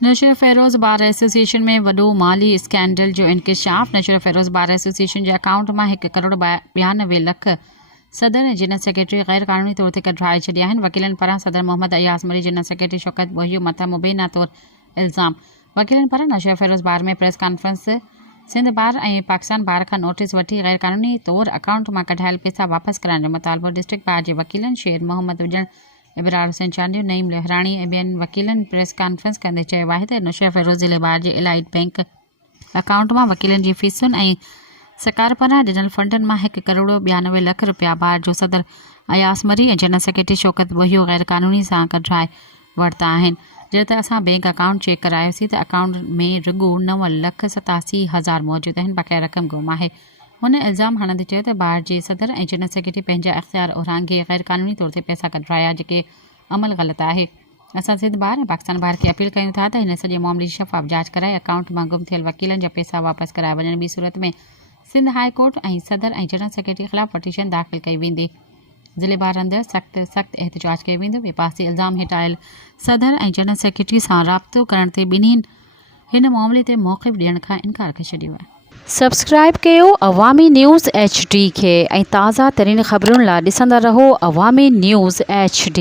नशर Feroze bar association में वॾो माली स्कैंडल जो इंकशाफ। नशर फ़ेरोज़ बार एसोसिएशन जे अकाउंट मां 1 करोड़ 92 लख सदर ऐं जनरल सेक्रेटरी गैर क़ानूनी तौर ते कढाए छॾिया आहिनि। वकीलनि पारां सदर मोहम्मद अयाज़ मरी, जनरल सेक्रेटरी शौकत बोहियो मथां मुबैना तौर इल्ज़ाम। वकीलनि पारां नशर फ़ेरोज़ बार में प्रेस कॉन्फ्रेंस सिंध बार ऐं पाकिस्तान बार खां नोटिस वठी गैर क़ानूनी तौर अकाउंट मां कढायल पैसा वापसि कराइण जो मुतालबो डिस्ट्रिक्ट बार जे वकीलनि शेर मोहम्मद विजण, इबरार हुसैन चांडियो, नईम लहराणी ऐं ॿियनि वकीलनि प्रेस कॉन्फ्रेंस कंदे चयो आहे त नशर फ़ेरोज़ ज़िले बार जे इलाइट बैंक अकाउंट मां वकीलनि जी फीसुनि ऐं सरकार पारां ॾिनल फंडनि मां 1 करोड़ 92 लख रुपया बार जो सदर अयास मरी ऐं जनरल सेक्रेटरी शौकत बोहियो गैर क़ानूनी सां कढाए वरिता आहिनि। जो त असां बैंक अकाउंट चेक करायोसीं त अकाउंट में रुगो 9,87,000 मौजूदु आहिनि, बक़ाया रक़म गुम आहे। हुन इल्ज़ाम हणंदे चयो त बार जे सदर ऐं जनरल सेक्रेटरी पंहिंजा इख़्तियार उरांघे गैर क़ानूनी तौर ते पैसा कढाया, जेके अमल ग़लति आहे। असां सिंध बार ऐं पाकिस्तान बार खे अपील कयूं था त हिन सॼे मामले जी शफ़ाफ़ जांच कराए अकाउंट मां गुम थियल वकीलनि जा पैसा वापसि कराए वञण। ॿी सूरत में सिंध हाई कोर्ट ऐं सदर ऐं जनरल सेक्रेटरी ख़िलाफ़ पटिशन दाख़िल कई वेंदी। ज़िले बार अंदरि सख़्त एहतिजाज कयो वेंदो। ॿिए पासे इल्ज़ाम हेठि आयल सदर ऐं जनरल सेक्रेटरी सां राब्तो करण ते ॿिन्हिनि हिन मामले ते मौक़िफ़ ॾियण खां इनकार करे छॾियो आहे। सब्सक्राइब कयो अवामी न्यूज़ HD खे ऐं ताज़ा तरीन ख़बरुनि लाइ ॾिसंदा रहो अवामी न्यूज़ HD।